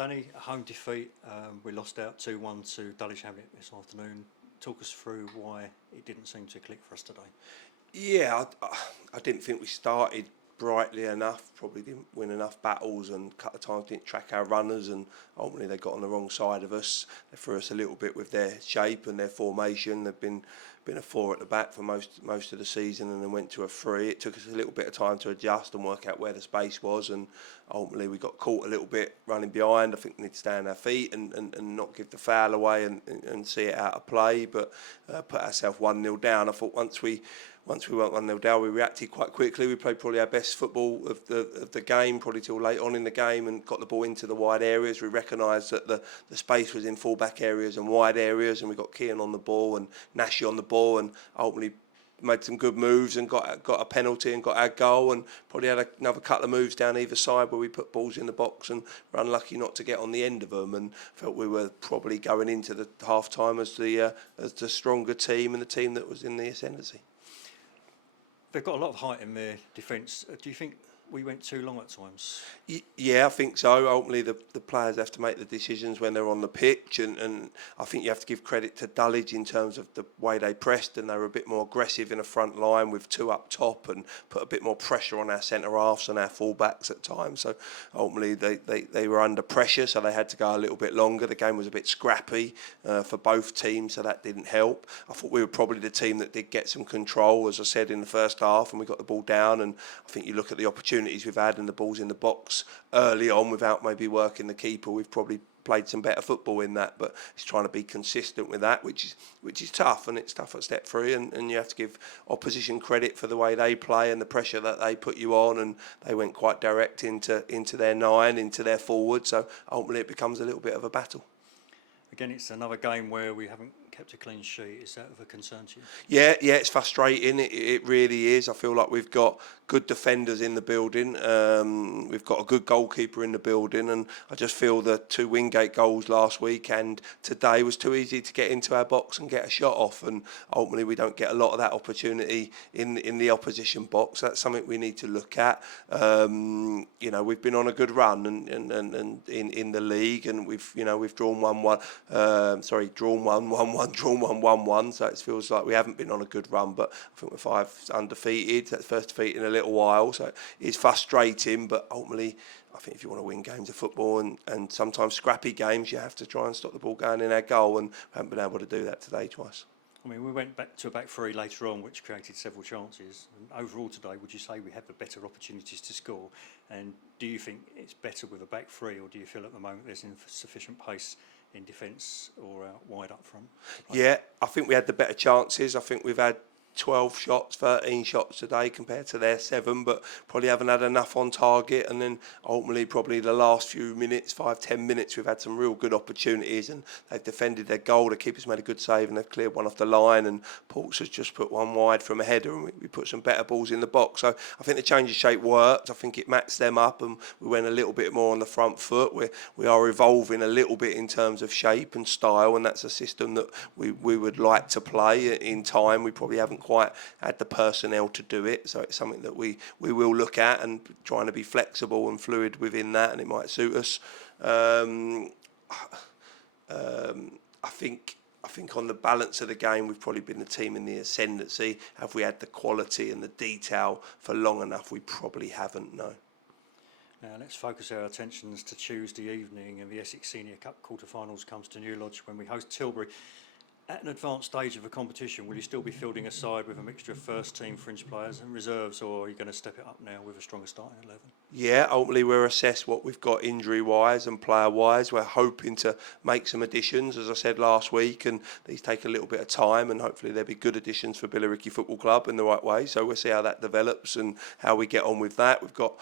Danny, a home defeat. We lost out 2-1 to Dulwich Hamlet this afternoon. Talk us through why it didn't seem to click for us today. Yeah, I didn't think we started brightly enough, probably didn't win enough battles, and a couple of times didn't track our runners, and ultimately they got on the wrong side of us. They threw us a little bit with their shape and their formation. They've been a 4 at the back for most of the season, and then went to a 3. It took us a little bit of time to adjust and work out where the space was, and ultimately we got caught a little bit running behind. I think we need to stay on our feet and not give the foul away and see it out of play, but put ourselves 1-0 down. I thought once we went 1-0 down, we reacted quite quickly. We played probably our best football of the game, probably till late on in the game, and got the ball into the wide areas. We recognised that the space was in full-back areas and wide areas, and we got Keane on the ball and Nashi on the ball, and ultimately made some good moves and got a penalty and got our goal, and probably had another couple of moves down either side where we put balls in the box and were unlucky not to get on the end of them, and felt we were probably going into the half-time as the stronger team and the team that was in the ascendancy. They've got a lot of height in their defence. Do you think we went too long at times? Yeah, I think so. Ultimately, the players have to make the decisions when they're on the pitch, and I think you have to give credit to Dulwich in terms of the way they pressed, and they were a bit more aggressive in a front line with 2 up top, and put a bit more pressure on our centre halves and our full backs at times. So ultimately, they were under pressure, so they had to go a little bit longer. The game was a bit scrappy for both teams, so that didn't help. I thought we were probably the team that did get some control, as I said, in the first half, and we got the ball down. And I think you look at the opportunities we've had and the balls in the box early on without maybe working the keeper, we've probably played some better football in that, but it's trying to be consistent with that, which is tough, and it's tough at step 3, and you have to give opposition credit for the way they play and the pressure that they put you on, and they went quite direct into their 9, into their forward, so ultimately it becomes a little bit of a battle. Again, it's another game where we haven't kept a clean sheet. Is that of a concern to you? Yeah, it's frustrating. It really is. I feel like we've got good defenders in the building. We've got a good goalkeeper in the building, and I just feel the 2 Wingate goals last week and today was too easy to get into our box and get a shot off, and ultimately we don't get a lot of that opportunity in the opposition box. That's something we need to look at. We've been on a good run and in the league, and we've drawn 1-1. Drawn 1-1, drawn 1-1. So it feels like we haven't been on a good run, but I think we're 5 undefeated. That's first defeat in a little while, so it's frustrating. But ultimately, I think if you want to win games of football and sometimes scrappy games, you have to try and stop the ball going in our goal, and we haven't been able to do that today twice. I mean, we went back to a back 3 later on, which created several chances. And overall today, would you say we had the better opportunities to score? And do you think it's better with a back 3, or do you feel at the moment there's insufficient pace in defence or out wide up front? Yeah, I think we had the better chances. I think we've had 12 shots, 13 shots today compared to their 7, but probably haven't had enough on target. And then ultimately, probably the last few minutes, 5-10 minutes, we've had some real good opportunities, and they've defended their goal. The keeper's made a good save, and they've cleared one off the line, and Ports has just put one wide from a header, and we put some better balls in the box. So I think the change of shape worked. I think it matched them up, and we went a little bit more on the front foot. We are evolving a little bit in terms of shape and style, and that's a system that we would like to play in time. We probably haven't quite had the personnel to do it, so it's something that we will look at, and trying to be flexible and fluid within that, and it might suit us. I think on the balance of the game, we've probably been the team in the ascendancy. Have we had the quality and the detail for long enough? We probably haven't, no. Now let's focus our attentions to Tuesday evening, and the Essex Senior Cup quarter-finals comes to New Lodge when we host Tilbury. At an advanced stage of the competition, will you still be fielding a side with a mixture of first-team fringe players and reserves, or are you going to step it up now with a stronger starting 11? Yeah, ultimately we'll assess what we've got injury-wise and player-wise. We're hoping to make some additions, as I said last week, and these take a little bit of time, and hopefully they'll be good additions for Billericay Football Club in the right way. So we'll see how that develops and how we get on with that. We've got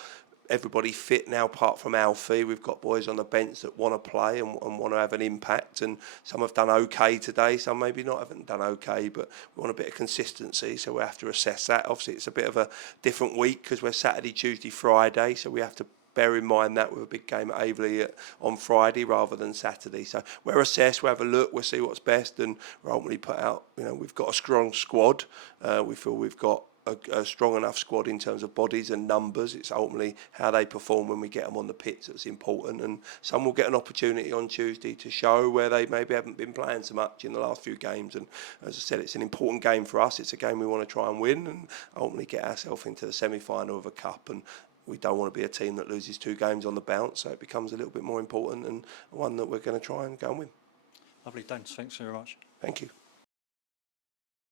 everybody fit now apart from Alfie. We've got boys on the bench that want to play and want to have an impact, and some have done okay today, some maybe not haven't done okay, but we want a bit of consistency, so we have to assess that. Obviously it's a bit of a different week because we're Saturday, Tuesday, Friday, so we have to bear in mind that with a big game at Aveley on Friday rather than Saturday. So we'll assess, we'll have a look, we'll see what's best, and we'll ultimately put out, we've got a strong squad. We feel we've got a strong enough squad in terms of bodies and numbers. It's ultimately how they perform when we get them on the pitch that's important, and some will get an opportunity on Tuesday to show where they maybe haven't been playing so much in the last few games. And as I said, it's an important game for us. It's a game we want to try and win and ultimately get ourselves into the semi-final of a cup, and we don't want to be a team that loses 2 games on the bounce, so it becomes a little bit more important and one that we're going to try and go and win. Lovely, Dan. Thanks very much. Thank you.